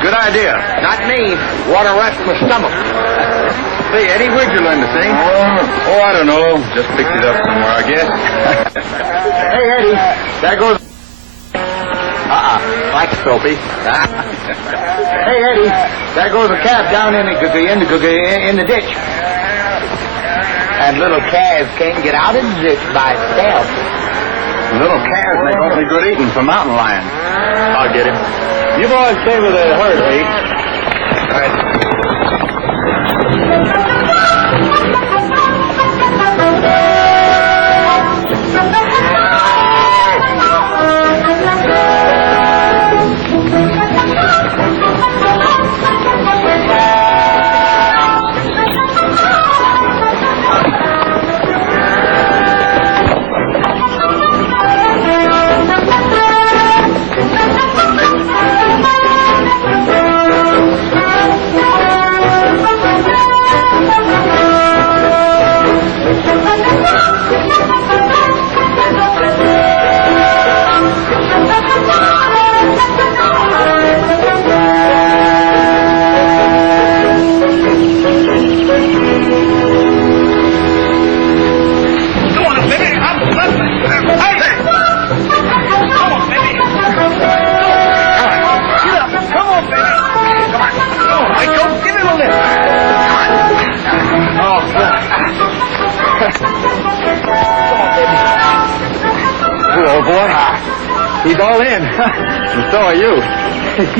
Good idea. Not me. Water right from the stomach. Say, Eddie, where'd you learn to sing? Oh, I don't know. Just picked it up somewhere, I guess. Hey, Eddie, there goes... like Soapy. Hey, Eddie, there goes a calf down in the ditch. And little calves can't get out of the ditch by itself. Little calves make awfully good eating for mountain lions. I'll get him. You boys stay with the herd, Pete. All right. He's all in. And so are you.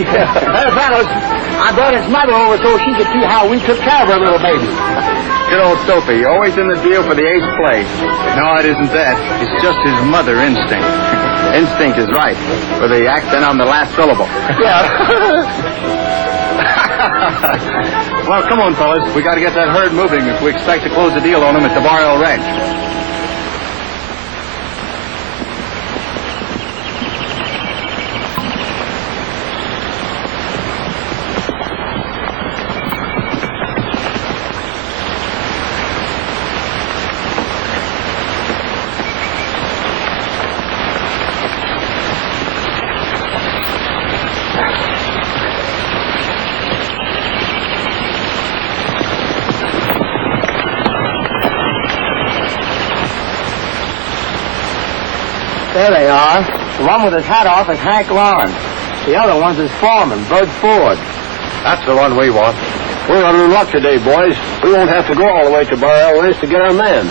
Yeah. Hey, fellas, I brought his mother over so she could see how we took care of her little baby. Good old Soapy, always in the deal for the ace play. No, it isn't that. It's just his mother instinct. Instinct is right, with the accent on the last syllable. Yeah. Well, come on, fellas. We got to get that herd moving if we expect to close the deal on him at the Barrel Ranch. There they are. The one with his hat off is Hank Lawrence. The other one's his foreman, Bud Ford. That's the one we want. We're under luck today, boys. We won't have to go all the way to Barrel Ranch to get our man.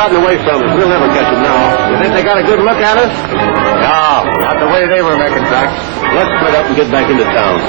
gotten away from us. We'll never catch them now. You think they got a good look at us? No, not the way they were making tracks. Let's split up and get back into town.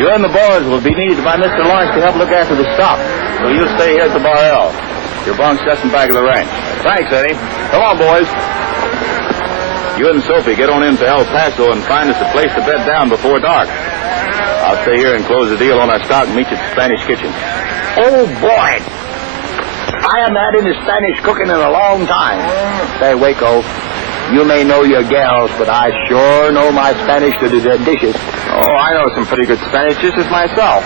You and the boys will be needed by Mr. Lawrence to help look after the stock. So you'll stay here at the Bar L. Your bunk's just in back of the ranch. Thanks, Eddie. Come on, boys. You and Sophie get on into El Paso and find us a place to bed down before dark. I'll stay here and close the deal on our stock and meet you at the Spanish kitchen. Oh, boy. I haven't had any Spanish cooking in a long time. Say, Waco, you may know your gals, but I sure know my Spanish dishes. Oh, I know some pretty good Spanish dishes myself.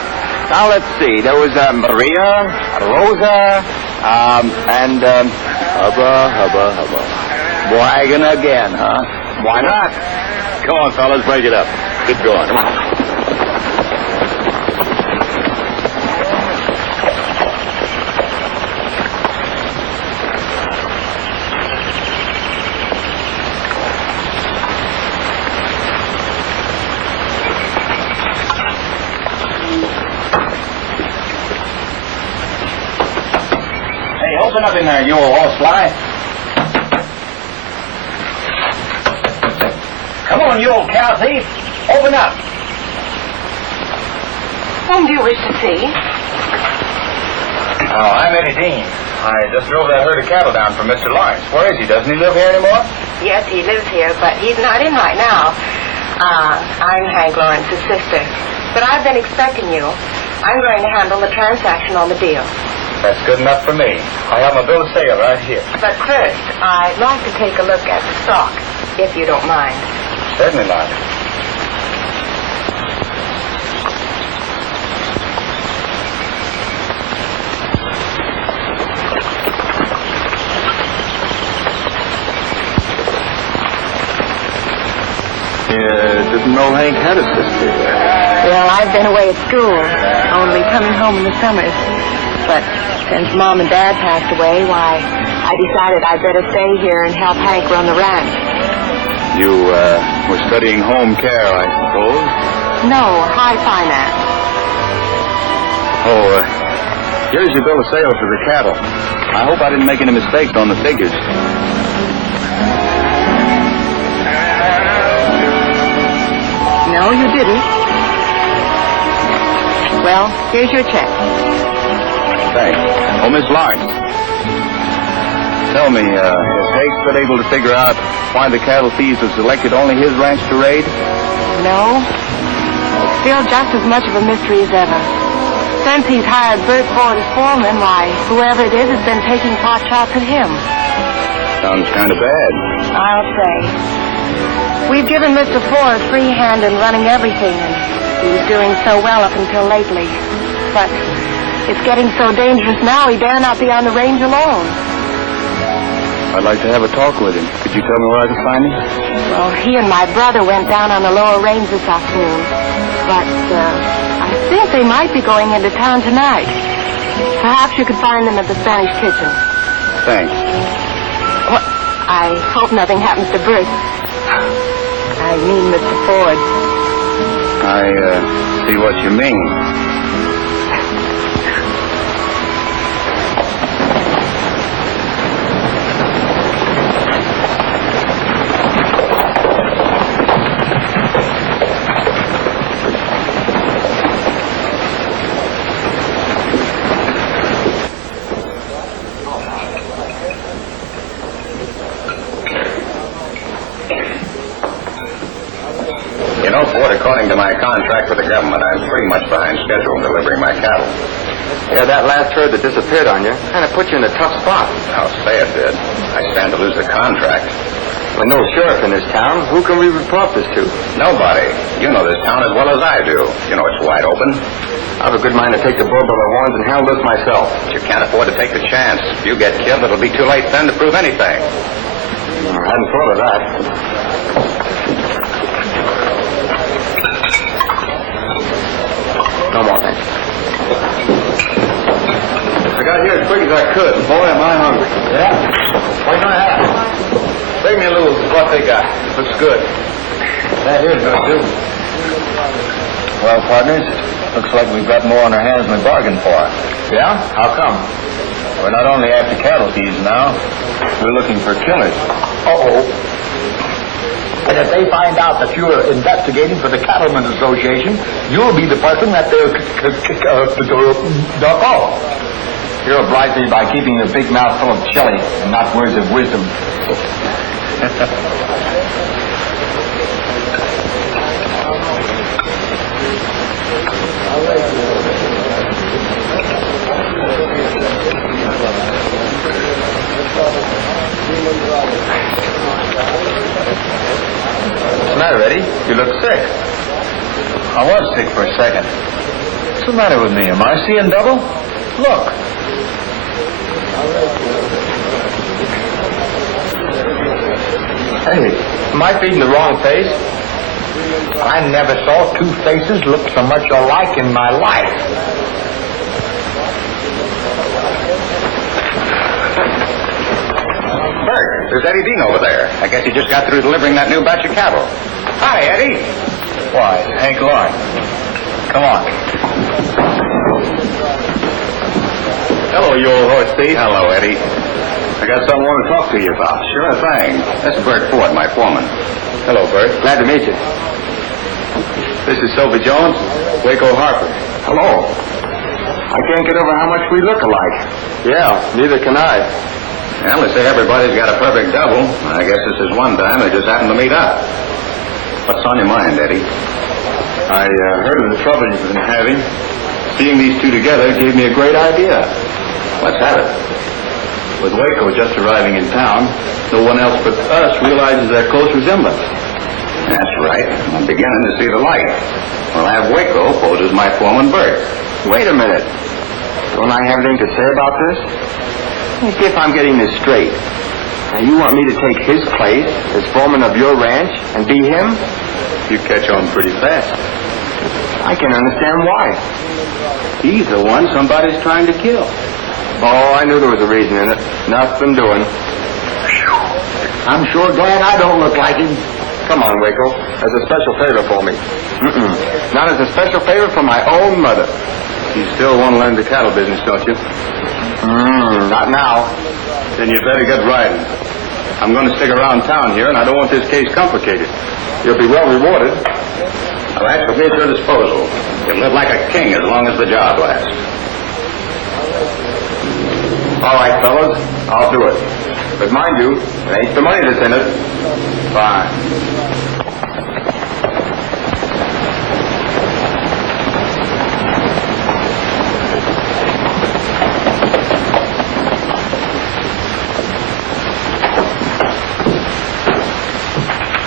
Now, let's see. There was Maria, Rosa, and hubba. Bragging again, huh? Why not? Come on, fellas, break it up. Get going. Come on. Open up in there, you old horsefly. Come on, you old cow thief. Open up. Whom do you wish to see? Oh, I'm Eddie Dean. I just drove that herd of cattle down from Mr. Lawrence. Where is he? Doesn't he live here anymore? Yes, he lives here, but he's not in right now. I'm Hank Lawrence's sister. But I've been expecting you. I'm going to handle the transaction on the deal. That's good enough for me. I have my bill of sale right here. But first, I'd like to take a look at the stock, if you don't mind. Certainly not. Didn't know Hank had a sister. Well, I've been away at school, only coming home in the summers. But since Mom and Dad passed away, why, I decided I'd better stay here and help Hank run the ranch. You, were studying home care, I suppose? No, high finance. Oh, here's your bill of sale for the cattle. I hope I didn't make any mistakes on the figures. No, you didn't. Well, here's your check. Thanks. Oh, Miss Lawrence. Tell me, has Hank been able to figure out why the cattle thieves have selected only his ranch to raid? No. It's still just as much of a mystery as ever. Since he's hired Bert Ford as foreman, why, whoever it is has been taking pot shots at him. Sounds kind of bad. I'll say. We've given Mr. Ford free hand in running everything, and he's doing so well up until lately. But it's getting so dangerous now he dare not be on the range alone. I'd like to have a talk with him. Could you tell me where I can find him? Well, he and my brother went down on the lower range this afternoon. But I think they might be going into town tonight. Perhaps you could find them at the Spanish kitchen. Thanks. Well, I hope nothing happens to Bert. I mean Mr. Ford. I see what you mean. According to my contract with the government, I'm pretty much behind schedule in delivering my cattle. Yeah, that last herd that disappeared on you kind of put you in a tough spot. I'll say it did. I stand to lose the contract. With no sheriff in this town, who can we report this to? Nobody. You know this town as well as I do. You know it's wide open. I have a good mind to take the bull by the horns and handle this myself. But you can't afford to take the chance. If you get killed, it'll be too late then to prove anything. I hadn't thought of that. No more, thanks. I got here as quick as I could. Boy, am I hungry. Yeah? What can I have? Bring me a little what they got. Looks good. That is good, too. Well, partners, looks like we've got more on our hands than we bargained for. Yeah? How come? We're not only after cattle thieves now, we're looking for killers. Uh-oh. And if they find out that you're investigating for the Cattlemen's Association, you'll be the person that they'll duck off. You'll oblige me by keeping your big mouth full of chili and not words of wisdom. What's the matter, Eddie? You look sick. I was sick for a second. What's the matter with me? Am I seeing double? Look. Hey, am I feeding the wrong face? I never saw two faces look so much alike in my life. Bert, there's Eddie Dean over there. I guess he just got through delivering that new batch of cattle. Hi, Eddie. Why, Hank Lawrence. Come on. Hello, you old horse thief. Hello, Eddie. I got something I want to talk to you about. Sure thing. That's Bert Ford, my foreman. Hello, Bert. Glad to meet you. This is Sophie Jones, Waco Harper. Hello. I can't get over how much we look alike. Yeah, neither can I. Well, they say everybody's got a perfect double. I guess this is one time they just happened to meet up. What's on your mind, Eddie? I heard of the trouble you've been having. Seeing these two together gave me a great idea. Let's have it. With Waco just arriving in town, no one else but us realizes their close resemblance. That's right. I'm beginning to see the light. We'll have Waco pose as my foreman, Bert. Wait a minute. Don't I have anything to say about this? Let me see if I'm getting this straight. Now, you want me to take his place as foreman of your ranch and be him? You catch on pretty fast. I can understand why. He's the one somebody's trying to kill. Oh, I knew there was a reason in it. Nothing doing. I'm sure glad I don't look like him. Come on, Waco. As a special favor for me. Not as a special favor for my own mother. You still want to learn the cattle business, don't you? Not now. Then you'd better get riding. I'm going to stick around town here, and I don't want this case complicated. You'll be well rewarded. Well, that will be at your disposal. You'll live like a king as long as the job lasts. All right, fellas. I'll do it. But mind you, it ain't the money that's in it. Fine.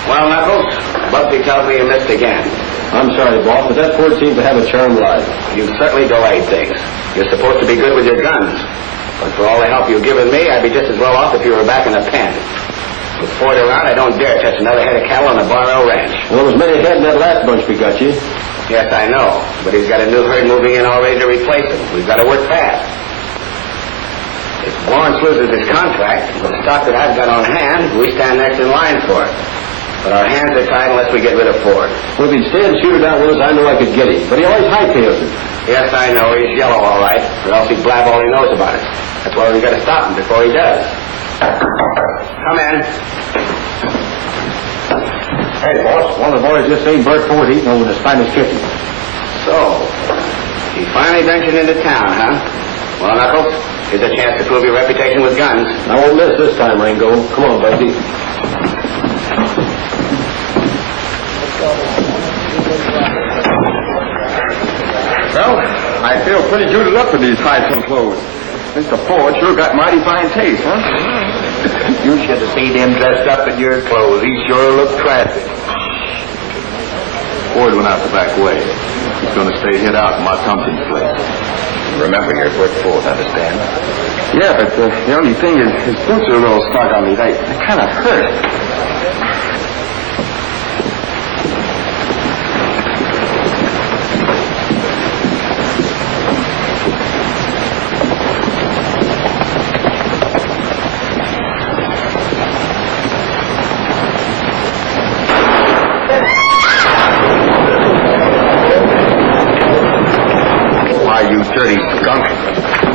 Well, Knuckles, Bugsy tells me you missed again. I'm sorry, boss, but that Ford seems to have a charmed life. You've certainly delayed things. You're supposed to be good with your guns. But for all the help you've given me, I'd be just as well off if you were back in the pen. With Ford around, I don't dare touch another head of cattle on the Barrow Ranch. Well, there was many head in that last bunch we got you. Yes, I know. But he's got a new herd moving in already to replace him. We've got to work fast. If Lawrence loses his contract, with the stock that I've got on hand, we stand next in line for it. But our hands are tied unless we get rid of Ford. Well, if he'd stay and shoot it out with us, I know I could get him. But he always hightails it. Yes, I know. He's yellow, all right. Or else he'd blab all he knows about it. That's why we've got to stop him before he does. Come in. Hey, boss, one of the boys just seen Bert Ford eating over in his finest kitchen. So, he finally ventured into town, huh? Well, Knuckles, here's a chance to prove your reputation with guns. I won't miss this time, Ringo. Come on, Bugsy. Well, I feel pretty jooted up with these high-top clothes. Mr. Ford sure got mighty fine taste, huh? You should have seen him dressed up in your clothes. He sure looked traffic. Ford went out the back way. He's going to stay hid out in my Thompson's place. Remember, you're Bert Ford, understand? Yeah, but the only thing is his boots are a little snug on me. They kind of hurt.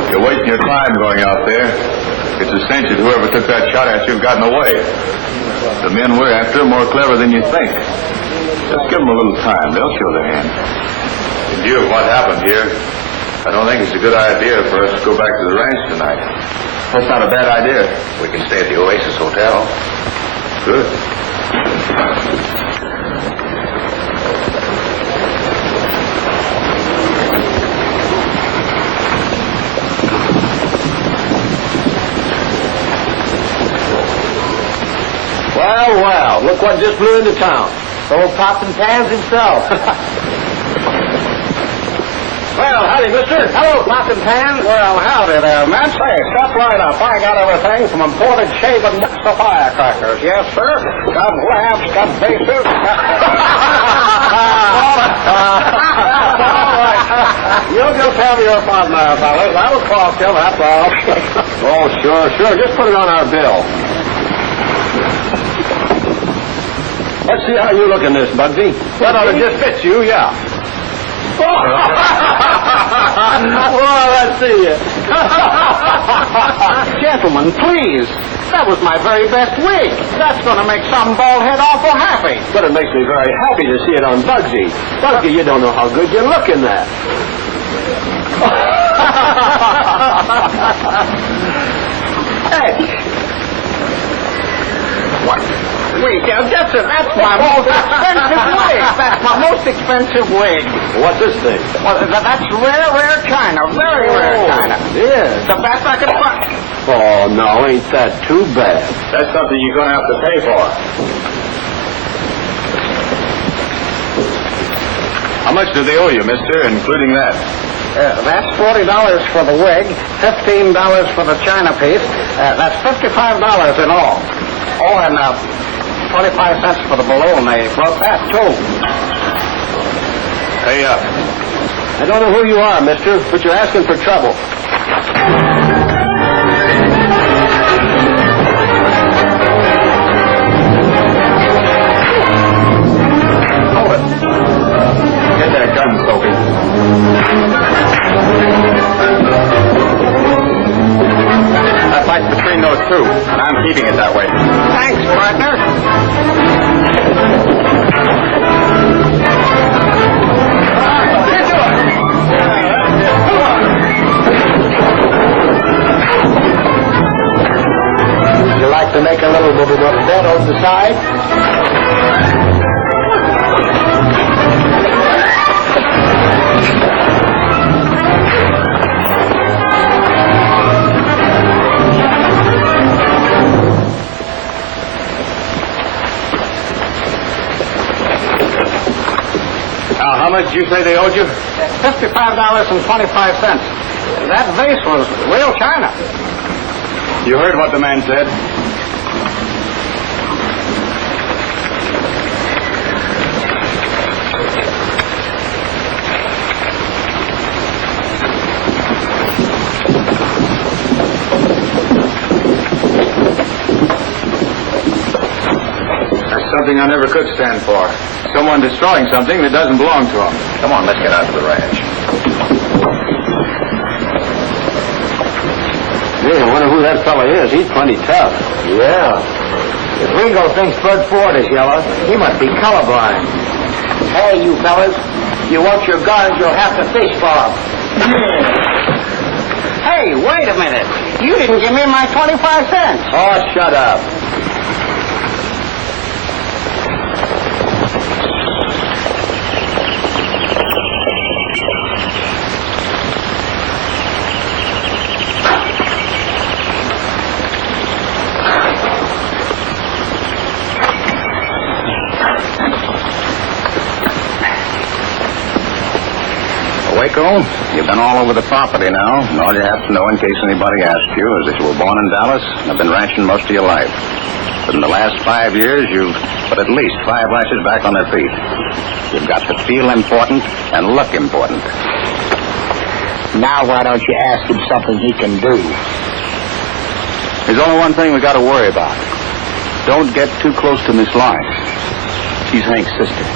You're wasting your time going out there. It's a cinch that whoever took that shot at you have gotten away. The men we're after are more clever than you think. Just give them a little time. They'll show their hand. In view of what happened here, I don't think it's a good idea for us to go back to the ranch tonight. That's not a bad idea. We can stay at the Oasis Hotel. Good. Well, well, look what just blew into town. Old Pops and Pans himself. Well, howdy, mister. Hello, Pops and Pans. Well, howdy there, man. Say, step right up. I got everything from imported shaven nuts to firecrackers. Yes, sir. Got lamps, got faces. All right. You'll just have your fun there, fellas. That'll cost you, that's all. Oh, sure. Just put it on our bill. Let's see how you look in this, Bugsy. That ought to just fit you, yeah. Well, let's see you. Gentlemen, please. That was my very best wig. That's going to make some bald head awful happy. But it makes me very happy to see it on Bugsy. Bugsy, you don't know how good you look in that. Hey. What? Wait, that's my most expensive wig. That's my most expensive wig. What's this thing? Well, that's rare china. Very rare china. Yeah. The best I can find. Oh, no, ain't that too bad? That's something you're going to have to pay for. How much do they owe you, mister, including that? That's $40 for the wig, $15 for the china piece. That's $55 in all. Oh, and 25 cents for the balloon. They brought that, too. Pay up. I don't know who you are, mister, but you're asking for trouble. Hold it. Get that gun, Sophie. That light's between those two, and I'm keeping it that way. Thanks, partner. Would you like to make a little bit of a bet on the side? How much did you say they owed you? $55.25. That vase was real china. You heard what the man said. That's something I never could stand for. Someone destroying something that doesn't belong to him. Come on, let's get out to the ranch. Gee, I wonder who that fella is. He's plenty tough. Yeah. If Ringo thinks Bud Ford is yellow, he must be colorblind. Hey, you fellas, you want your guns, you'll have to fish for them. Hey, wait a minute. You didn't give me my 25 cents. Oh, shut up. Waco, you've been all over the property now, and all you have to know in case anybody asks you is that you were born in Dallas and have been ranching most of your life. But in the last 5 years, you've put at least 5 ranches back on their feet. You've got to feel important and look important. Now why don't you ask him something he can do? There's only one thing we got to worry about. Don't get too close to Miss Lawrence. She's Hank's sister.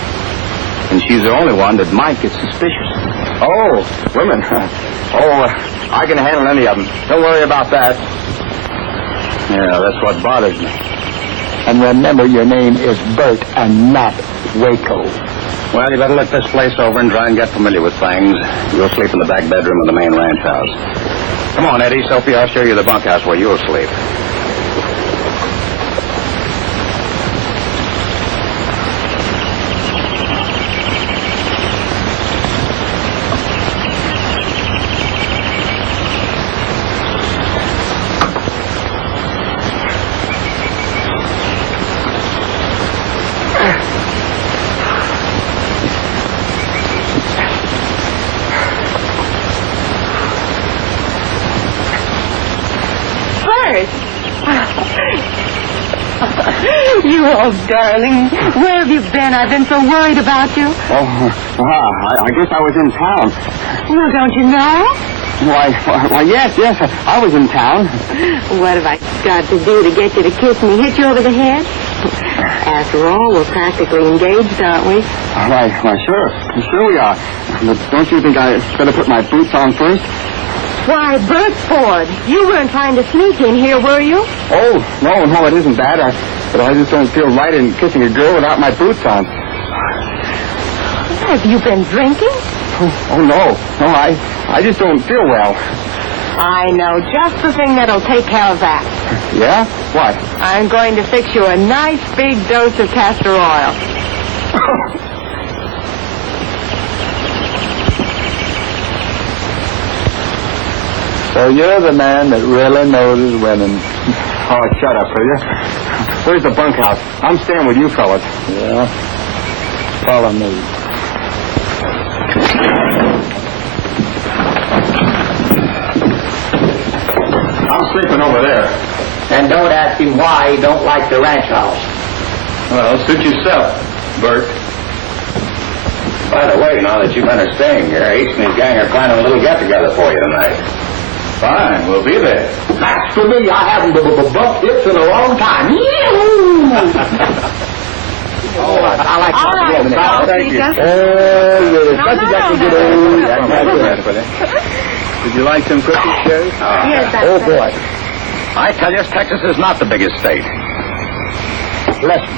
And she's the only one that might get suspicious. Oh, women. I can handle any of them. Don't worry about that. Yeah, that's what bothers me. And remember, your name is Bert and not Waco. Well, you better look this place over and try and get familiar with things. You'll sleep in the back bedroom of the main ranch house. Come on, Eddie. Sophie, I'll show you the bunkhouse where you'll sleep. You old darling. Where have you been? I've been so worried about you. I guess I was in town. Well, don't you know? Why, yes, I was in town. What have I got to do to get you to kiss me? Hit you over the head? After all, we're practically engaged, aren't we? Why, sure we are. But don't you think I better put my boots on first? Why, Bert Ford, you weren't trying to sneak in here, were you? Oh, no, it isn't that. But I just don't feel right in kissing a girl without my boots on. Have you been drinking? Oh, no, I just don't feel well. I know just the thing that'll take care of that. Yeah? What? I'm going to fix you a nice big dose of castor oil. So you're the man that really knows women. Oh, shut up, will you? Where's the bunkhouse? I'm staying with you fellas. Yeah? Follow me. I'm sleeping over there. And don't ask him why he don't like the ranch house. Well, suit yourself, Bert. By the way, now that you men are staying here, Ace and his gang are planning a little get-together for you tonight. Fine, we'll be there. That's for me. I haven't bumped hips in a long time. I like All right, that. thank you. Did you like some cookies, Sherry? Yes, that's Oh, boy. I tell you, Texas is not the biggest state. Listen,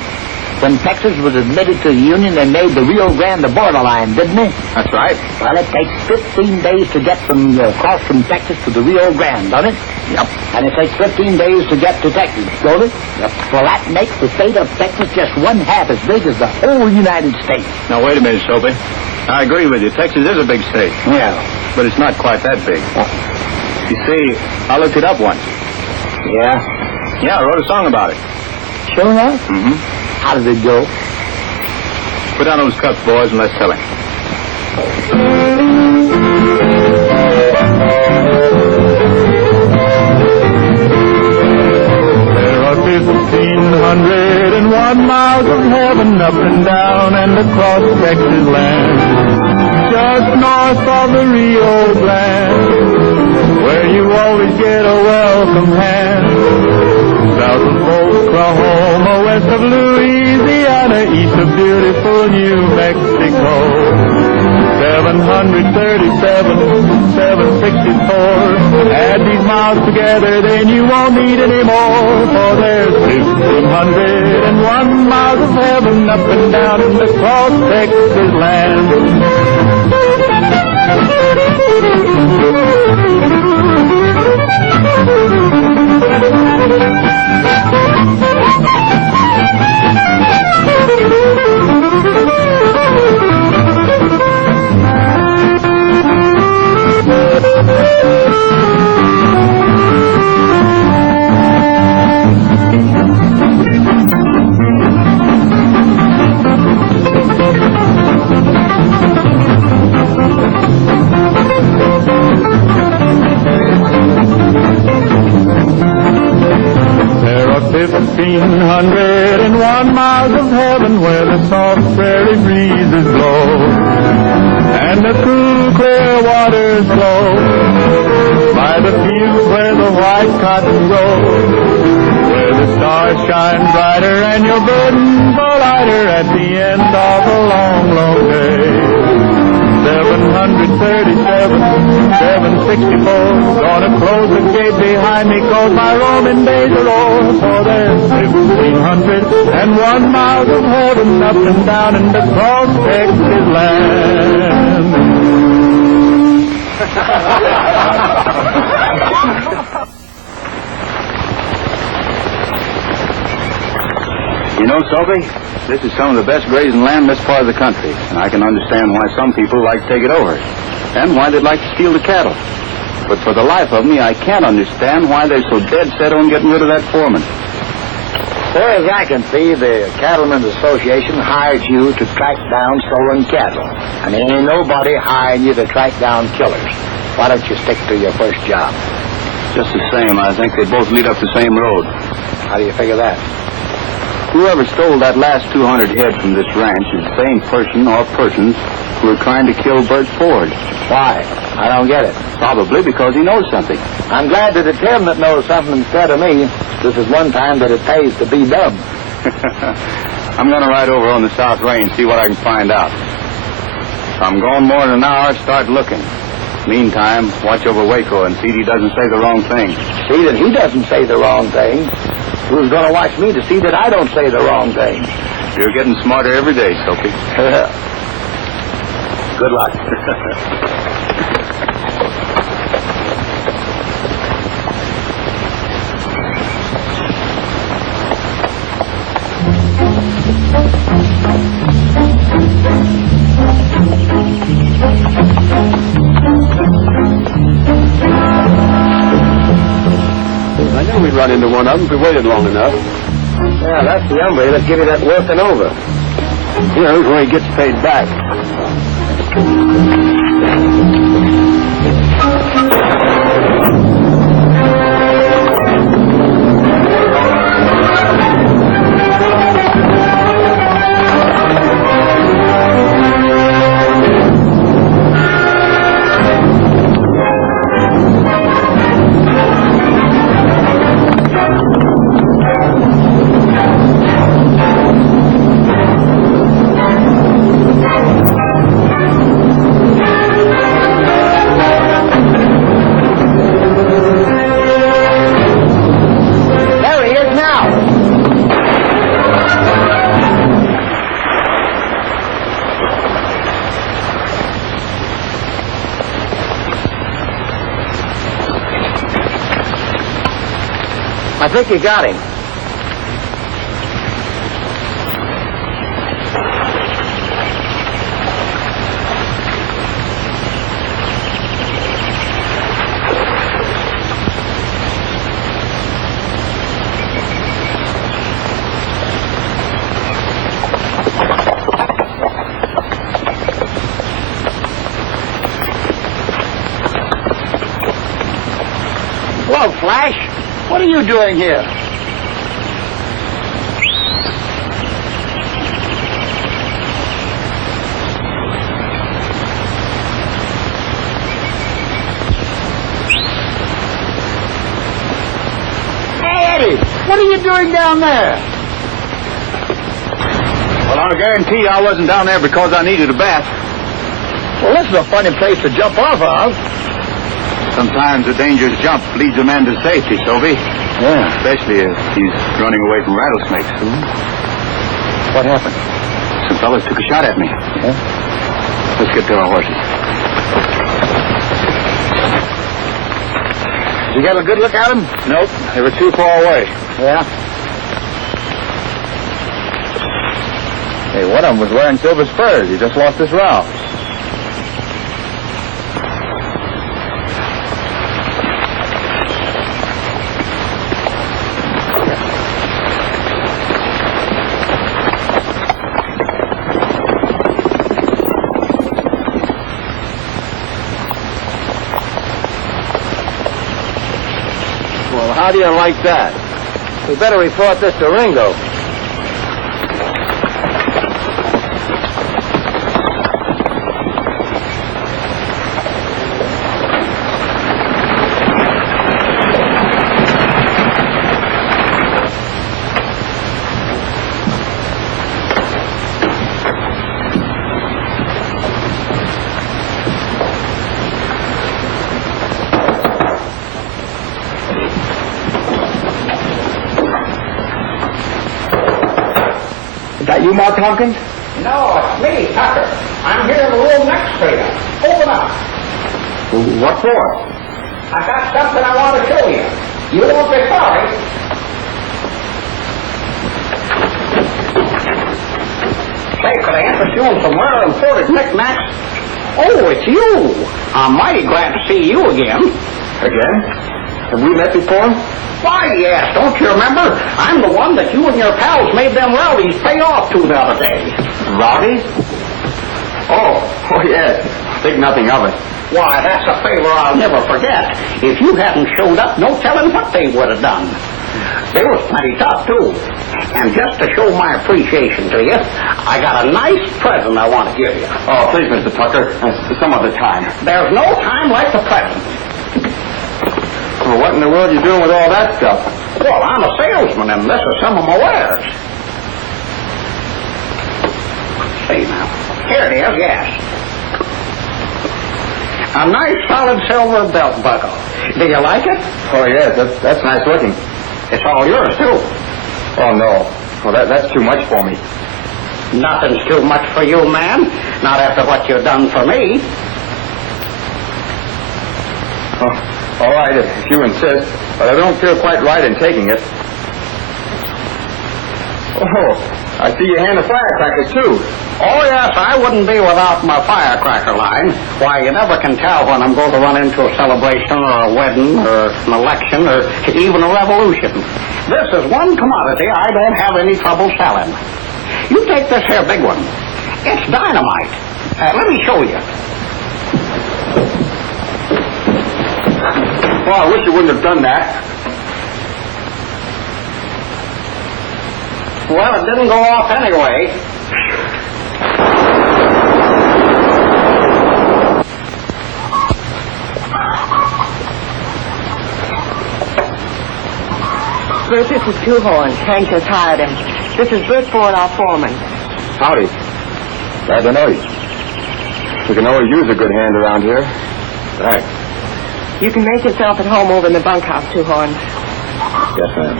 when Texas was admitted to the Union, they made the Rio Grande the borderline, didn't they? That's right. Well, it takes 15 days to get from across from Texas to the Rio Grande, doesn't it? Yep. And it takes 15 days to get to Texas, don't it? Yep. Well, that makes the state of Texas just one half as big as the whole United States. Now, wait a minute, Soapy. I agree with you. Texas is a big state. Yeah. But it's not quite that big. You see, I looked it up once. Yeah? Yeah, I wrote a song about it. Sure enough? Mm-hmm. How does it go? Put down those cups, boys, and let's tell him. There are 1,501 miles of heaven up and down and across Texas land, just north of the Rio Grande, where you always get a welcome hand. South of Oklahoma, west of Louisiana, east of beautiful New Mexico. 737, 764. Add these miles together, then you won't need any more. For there's 1,501 miles of heaven up and down in the cross Texas land. There are 1,501 miles of heaven where the soft prairie breezes blow and the cool, clear waters flow by the fields where the white cotton grows, where the stars shine brighter and your burdens are lighter at the end of a long, long day. 737, 764. Gonna close the gate behind me 'cause my Roman days are over. For there's 1,501 miles of heaven up and down in the cross Texas land. You know, Sophie, this is some of the best grazing land in this part of the country, and I can understand why some people like to take it over, and why they'd like to steal the cattle. But for the life of me, I can't understand why they're so dead set on getting rid of that foreman. As far as I can see, the Cattlemen's Association hired you to track down stolen cattle. And there ain't nobody hiring you to track down killers. Why don't you stick to your first job? Just the same, I think they both lead up the same road. How do you figure that? Whoever stole that last 200 head from this ranch is the same person or persons who are trying to kill Bert Ford. Why? I don't get it. Probably because he knows something. I'm glad that it's him that knows something instead of me. This is one time that it pays to be dumb. I'm going to ride over on the South Range, see what I can find out. If I'm going more than an hour, start looking. Meantime, watch over Waco and see that he doesn't say the wrong thing. See that he doesn't say the wrong thing? Who's going to watch me to see that I don't say the wrong thing? You're getting smarter every day, Sophie. Good luck. I knew we'd run into one of them if we waited long enough. Yeah, that's the hombre. Let's give you that working over. Here's where he gets paid back. I think you got him. Hello, Flash. What are you doing here? Hey, Eddie, what are you doing down there? Well, I'll guarantee you I wasn't down there because I needed a bath. Well, this is a funny place to jump off of. Sometimes a dangerous jump leads a man to safety, Sophie. Yeah. Especially if he's running away from rattlesnakes. What happened? Some fellas took a shot at me. Yeah? Let's get to our horses. Did you get a good look at them? Nope, they were too far away. Yeah. Hey, one of them was wearing silver spurs. He just lost his row. Well, how do you like that? We better report this to Ringo. you, Mark Tompkins? No, it's me, Tucker. I'm here in the room next to you. Open up. What for? I got something I want to show you. You won't be sorry. Say, could I interest you in some rare imported knickknacks? Oh, it's you. I'm mighty glad to see you again. Again? Have we met before? Why, yes. Don't you remember? I'm the one that you and your pals made them rowdies pay off to the other day. Rowdies? Oh, yes. Think nothing of it. Why, that's a favor I'll never forget. If you hadn't showed up, no telling what they would have done. They was plenty tough, too. And just to show my appreciation to you, I got a nice present I want to give you. Oh, please, Mr. Tucker. Some other time. There's no time like the present. Well, what in the world are you doing with all that stuff? Well, I'm a salesman, and this is some of my wares. See now. Here it is, yes. A nice solid silver belt buckle. Do you like it? Oh, yes. That's nice looking. It's all yours, too. Oh, no. Well, that's too much for me. Nothing's too much for you, man. Not after what you've done for me. Oh, all right, if you insist. But I don't feel quite right in taking it. Oh, I see you hand the firecrackers, too. Oh, yes, I wouldn't be without my firecracker line. Why, you never can tell when I'm going to run into a celebration or a wedding or an election or even a revolution. This is one commodity I don't have any trouble selling. You take this here big one. It's dynamite. Let me show you. Well, I wish you wouldn't have done that. Well, it didn't go off anyway. Bert, this is Two Horns. Hank just hired him. This is Bert Ford, our foreman. Howdy. Glad to know you. We can always use a good hand around here. Thanks. You can make yourself at home over in the bunkhouse, Two Horns. Yes, ma'am.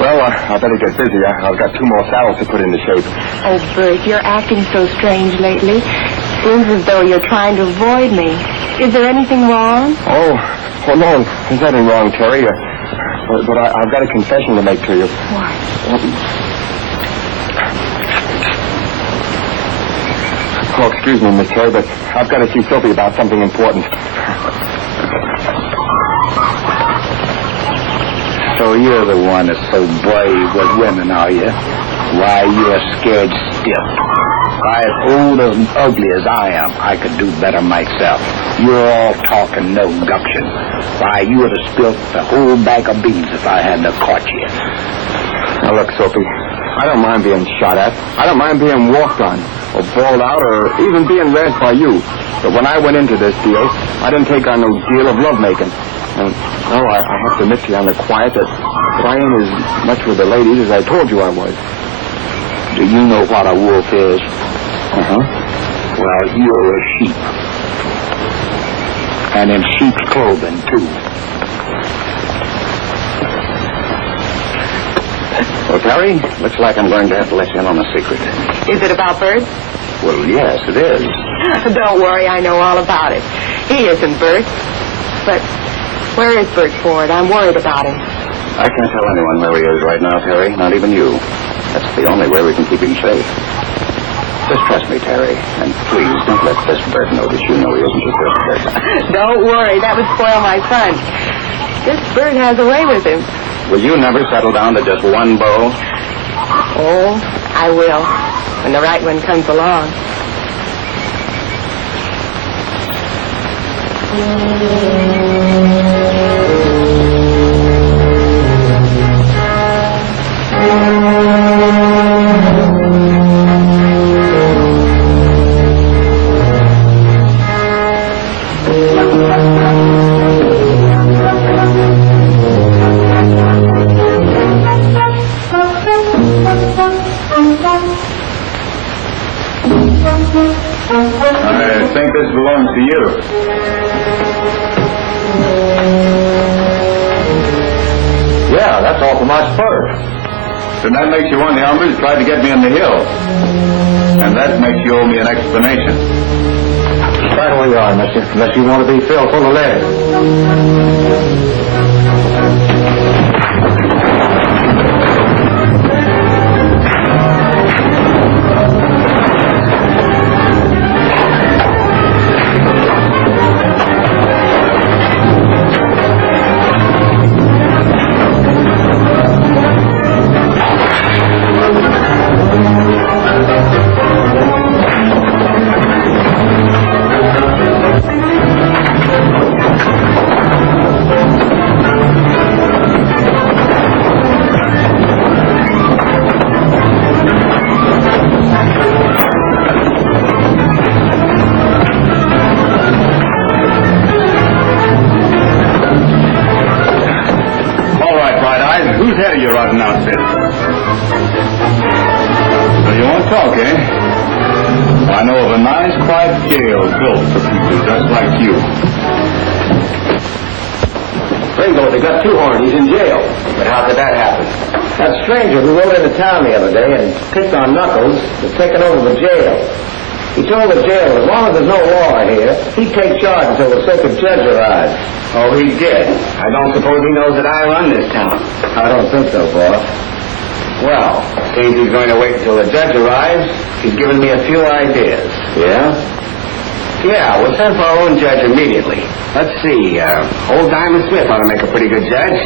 Well, I better get busy. I've got 2 more saddles to put into shape. Oh, Bert, you're acting so strange lately. Seems as though you're trying to avoid me. Is there anything wrong? Oh no, there's nothing wrong, Terry. But I've got a confession to make to you. What? Oh, excuse me, Miss Terry, but I've got to see Sophie about something important. So you're the one that's so brave with women, are you? Why, you're scared stiff. Why, as old and ugly as I am, I could do better myself. You're all talk and no gumption. Why, you would have spilled the whole bag of beans if I hadn't have caught you. Now, look, Sophie, I don't mind being shot at. I don't mind being walked on, or bawled out, or even being razzed by you. But when I went into this deal, I didn't take on no deal of lovemaking. And, no, I have to admit to you on the quiet that I ain't as much with the ladies as I told you I was. Do you know what a wolf is? Uh-huh. Well, you're a sheep. And in sheep's clothing, too. Well, Terry, looks like I'm going to have to let you in on a secret. Is it about Bert? Well, yes, it is. Don't worry, I know all about it. He isn't Bert. But where is Bert Ford? I'm worried about him. I can't tell anyone where he is right now, Terry, not even you. That's the only way we can keep him safe. Just trust me, Terry, and please don't let this Bert know that you know he isn't your first Bert. Don't worry, that would spoil my fun. This Bert has a way with him. Will you never settle down to just one beau? Oh, I will, when the right one comes along. I think this belongs to you. Yeah, that's all for my spurs. Then that makes you one of the hombres who tried to get me in the hills. And that makes you owe me an explanation. Certainly we are, mister, unless you want to be filled full of lead. Ringo, they got two horns. He's in jail. But how could that happen? That stranger who rode into town the other day and picked on Knuckles was taken over the jail. He told the jailer, as long as there's no law here, he'd take charge until the circuit judge arrives. Oh, he did? I don't suppose he knows that I run this town. I don't think so, boss. Well, seems he's going to wait until the judge arrives. He's given me a few ideas. Yeah? Yeah, we'll send for our own judge immediately. Let's see, old Diamond Smith ought to make a pretty good judge.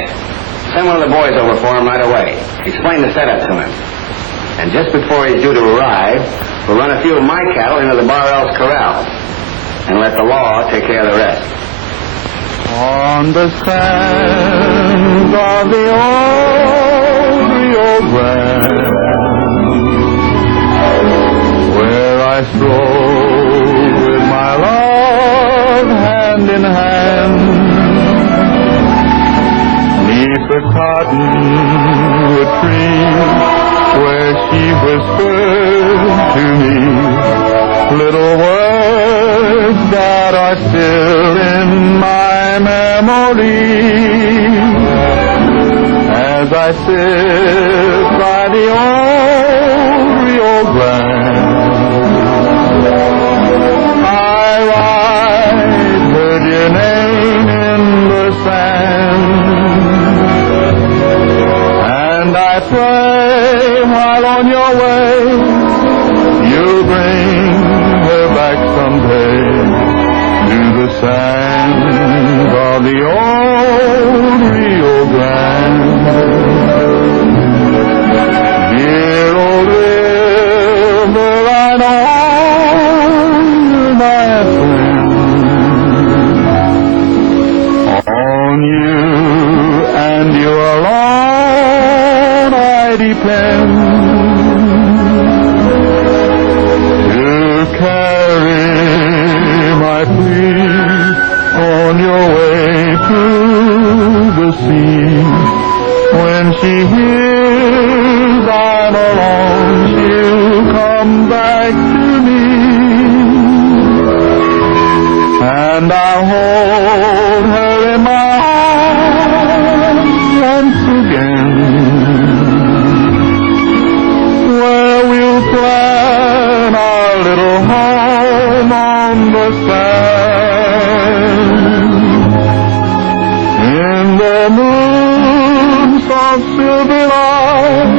Send one of the boys over for him right away. Explain the setup to him. And just before he's due to arrive, we'll run a few of my cattle into the Bar-L's corral. And let the law take care of the rest. On the sands of the old Rio Grande, where I stroll with my love hand in hand, neath the cottonwood tree, where she whispered to me little words that are still in my memory. As I sit by the old Rio Grande, I write her dear name in the sand, and I pray while on your way you'll bring her back someday to the sands of the old Rio Grande. Dear old river, I know you're my friend. On you and you alone I depend to carry my plea on your way to the sea. When she hears I'm alone, she'll come back to me, and I'll hold her in my arms once again, where we'll plan our little home on the sand. In the moon's soft silver light,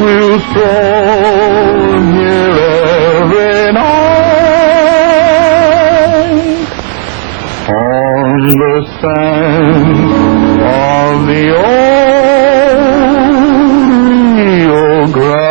we'll stroll here every night on the sand of the old Rio Grande.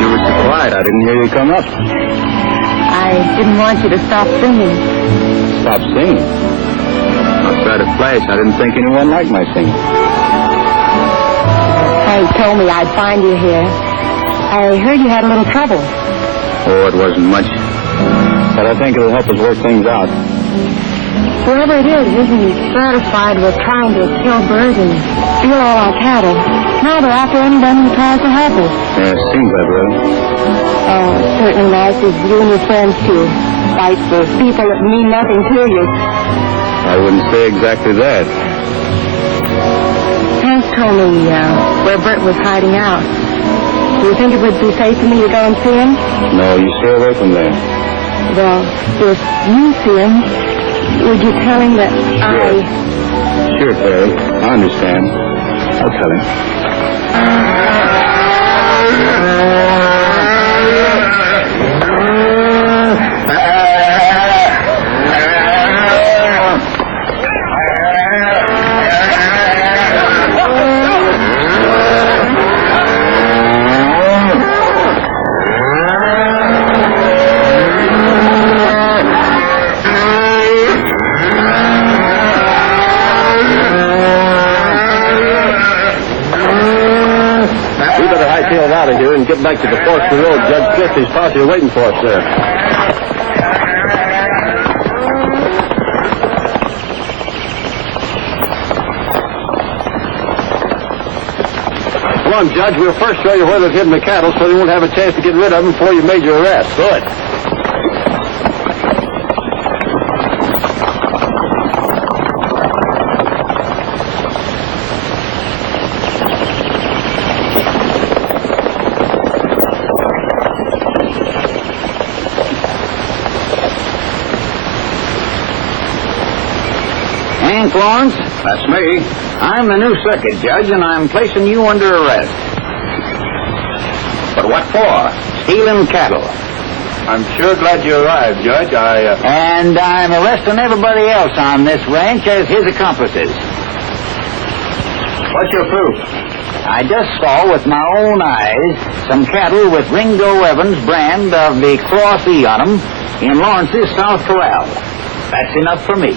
You were so quiet, I didn't hear you come up. I didn't want you to stop singing. Stop singing. Outside of Flash, I didn't think anyone liked my singing. Hank told me I'd find you here. I heard you had a little trouble. Oh, it wasn't much. But I think it'll help us work things out. Whoever it is isn't satisfied with trying to kill birds and steal all our cattle. Now they're after anyone who tries to help us. Yeah, it seems that way. Oh, it's certainly nice of you and your friends to fight for people that mean nothing to you. I wouldn't say exactly that. Hank told me where Bert was hiding out. Do you think it would be safe for me to go and see him? No, you stay away from there. Well, if you see him, would you tell him that Sure, Perry. I understand. I'll tell him. Out of here and get back to the Forest Road. Judge Christie's posse are waiting for us there. Come on, Judge. We'll first show you where they've hidden the cattle so you won't have a chance to get rid of them before you made your arrest. Good. Florence? That's me. I'm the new circuit judge, and I'm placing you under arrest. But what for? Stealing cattle. I'm sure glad you arrived, Judge. And I'm arresting everybody else on this ranch as his accomplices. What's your proof? I just saw with my own eyes some cattle with Ringo Evans brand of the Cross E on them in Lawrence's South Corral. That's enough for me.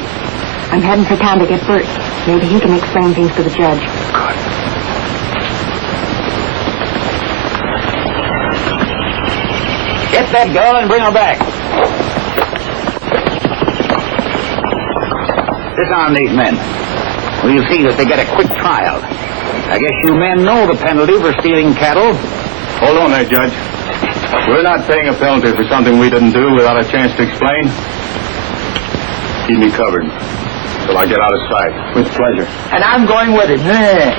I'm heading for town to get Bert. Maybe he can explain things to the judge. Good. Get that girl and bring her back. Disarm these men. We'll see that they get a quick trial. I guess you men know the penalty for stealing cattle. Hold on there, Judge. We're not paying a penalty for something we didn't do without a chance to explain. Keep me covered till I get out of sight. With pleasure. And I'm going with him.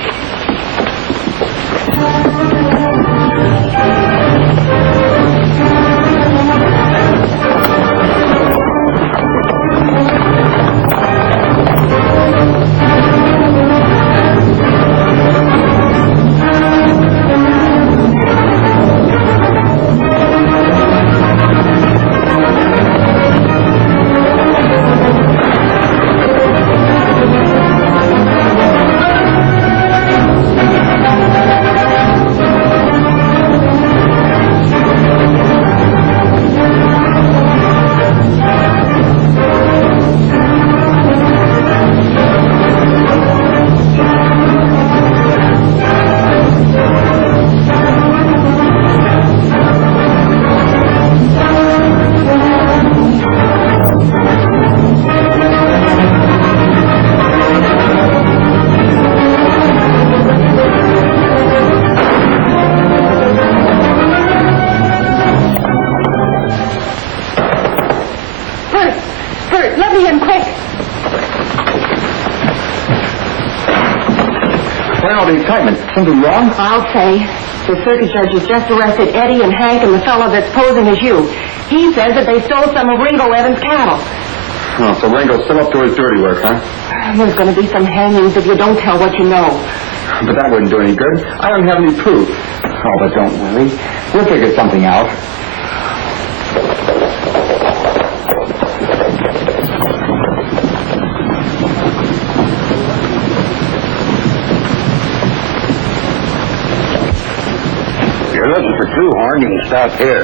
Something wrong? I'll say. The circuit judge has just arrested Eddie and Hank and the fellow that's posing as you. He says that they stole some of Ringo Evans' cattle. Oh, so Ringo's still up to his dirty work, huh? There's going to be some hangings if you don't tell what you know. But that wouldn't do any good. I don't have any proof. Oh, but don't worry. We'll figure something out. Looking for True Horn, you can stop here.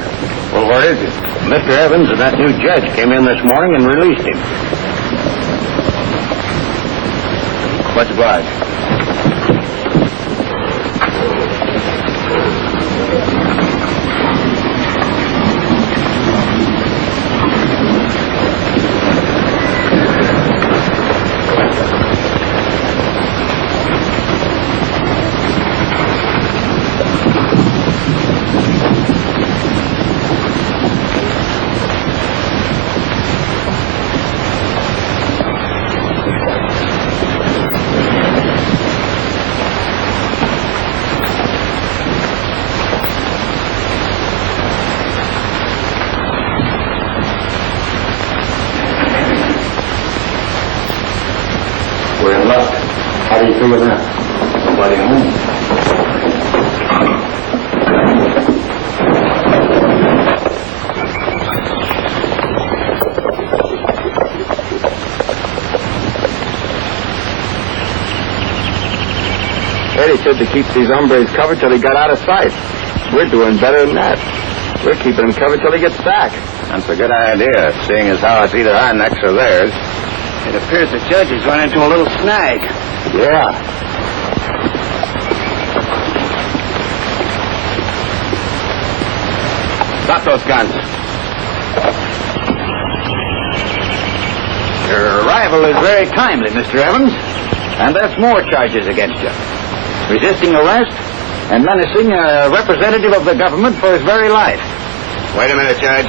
Well, where is it? Mr. Evans and that new judge came in this morning and released him. Much obliged. figure that? Nobody home. Eddie said to keep these hombres covered till he got out of sight. We're doing better than that. We're keeping him covered till he gets back. That's a good idea, seeing as how it's either our necks or theirs. It appears the judge has run into a little snag. Yeah. Drop those guns. Your arrival is very timely, Mr. Evans. And that's more charges against you. Resisting arrest and menacing a representative of the government for his very life. Wait a minute, Judge.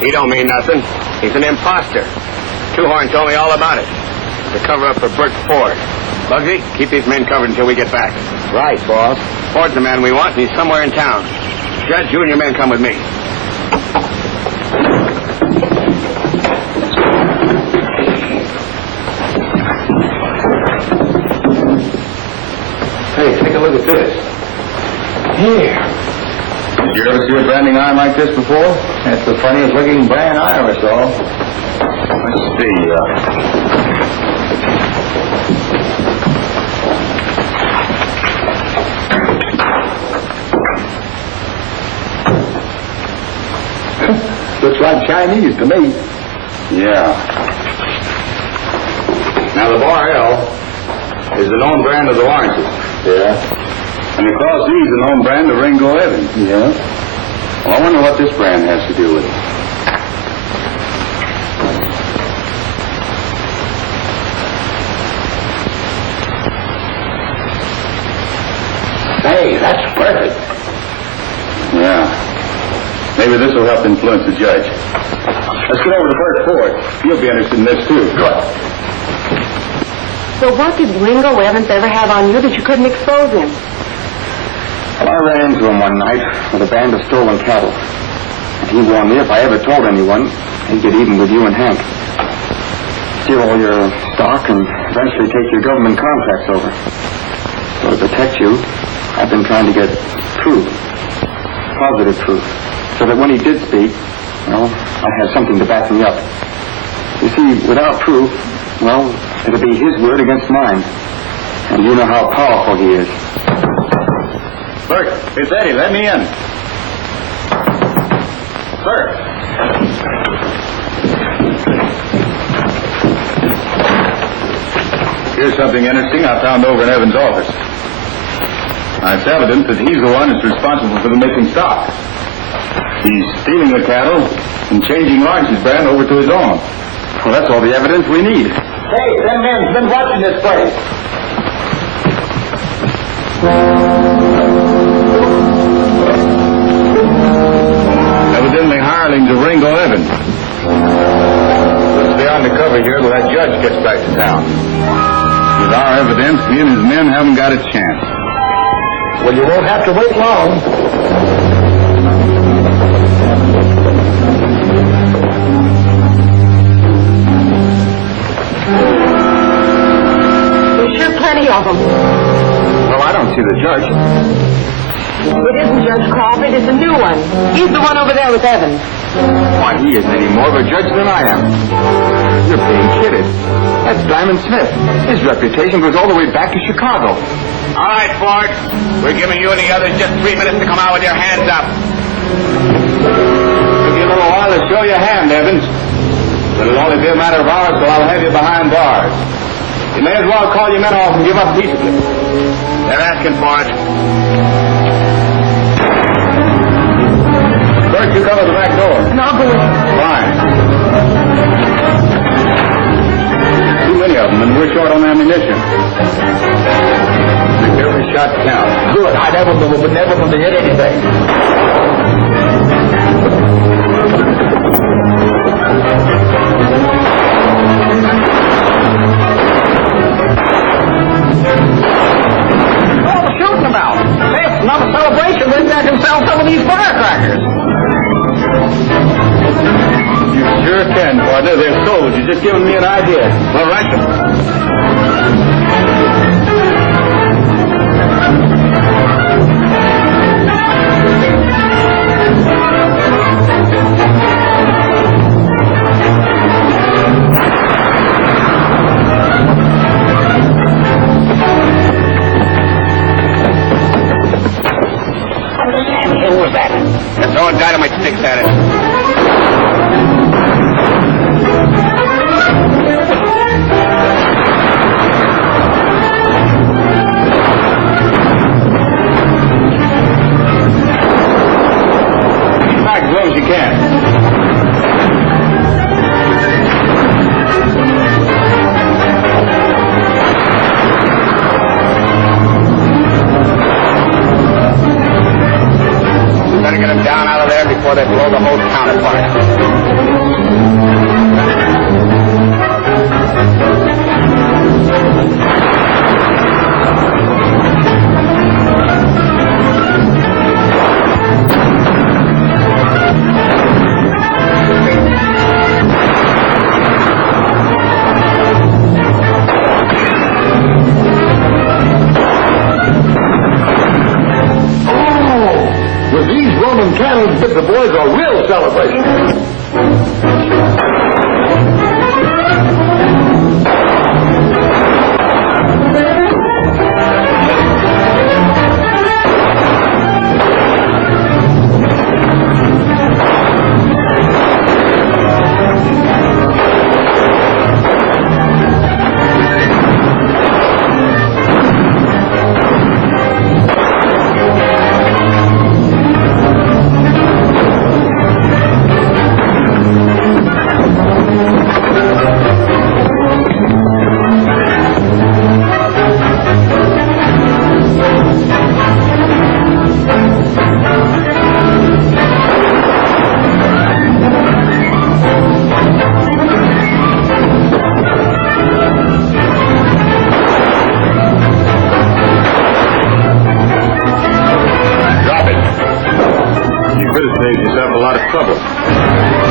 He don't mean nothing. He's an imposter. Two-Horn told me all about it. To cover up for Bert Ford. Bugsy, keep these men covered until we get back. Right, boss. Ford's the man we want, and he's somewhere in town. Judge, you and your men come with me. Hey, take a look at this. Here. Did you ever see a branding iron like this before? It's the funniest looking brand I ever saw. Let's see. Looks like Chinese to me. Yeah. Now the Bar L is the known brand of the oranges. Yeah. And the Cross Z is the known brand of Ringo Evans. Yeah. Well, I wonder what this brand has to do with it. Hey, that's perfect. Yeah. Maybe this will help influence the judge. Let's get over to Bert Ford. You'll be interested in this, too. Good. So what did Ringo Evans ever have on you that you couldn't expose him? Well, I ran into him one night with a band of stolen cattle. And he warned me if I ever told anyone, he'd get even with you and Hank. Steal all your stock and eventually take your government contracts over. So to protect you, I've been trying to get proof. Positive proof. So that when he did speak, well, I have something to back me up. You see, without proof, well, it'll be his word against mine. And you know how powerful he is. Bert, it's Eddie. Let me in. Bert. Here's something interesting I found over in Evans' office. Now, it's evident that he's the one that's responsible for the missing stock. He's stealing the cattle and changing Lawrence's brand over to his own. Well, that's all the evidence we need. Hey, them men's been watching this place. Evidently hirelings of Ringo Evans. Let's stay on the cover here till that judge gets back to town. With our evidence, he and his men haven't got a chance. Well, you won't have to wait long. Plenty of them. Well, I don't see the judge. It isn't Judge Crawford, it's a new one. He's the one over there with Evans. Why, he isn't any more of a judge than I am. You're being kidded. That's Diamond Smith. His reputation goes all the way back to Chicago. All right, Ford. We're giving you and the others just 3 minutes to come out with your hands up. Took you a little while to show your hand, Evans. But it'll only be a matter of hours, so I'll have you behind bars. You may as well call your men off and give up peaceably. They're asking for it. Bert, you cover the back door. And I'll go in. Fine. Too many of them, and we're short on ammunition. Make every shot count. Good. I never would never hit anything. Another celebration, maybe I can sell some of these firecrackers. You sure can, partner. They're sold. You're just giving me an idea. Well, right.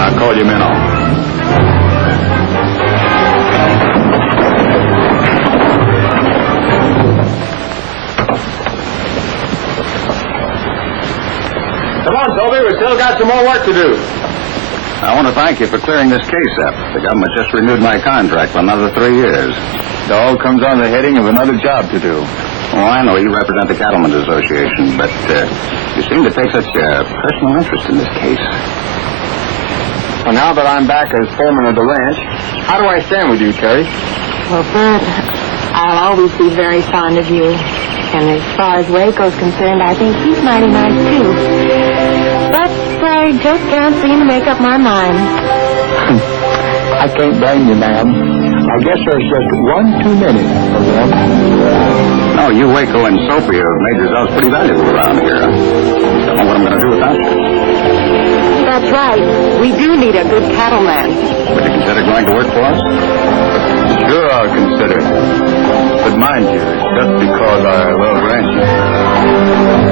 I'll call you men on. Come on, Toby. We still got some more work to do. I want to thank you for clearing this case up. The government just renewed my contract for another 3 years. It all comes on the heading of another job to do. Oh, I know you represent the Cattlemen's Association, but you seem to take such personal interest in this case. Well, now that I'm back as foreman of the ranch, how do I stand with you, Terry? Well, Bert, I'll always be very fond of you. And as far as Waco's concerned, I think he's mighty nice, too. But I just can't seem to make up my mind. I can't blame you, ma'am. I guess there's just one too many of them. No, you, Waco, and Soapy have made yourselves pretty valuable around here. Don't know what I'm going to do without you. That's right. We do need a good cattleman. Would you consider going to work for us? Sure, I'll consider it. But mind you, it's just because I love ranching.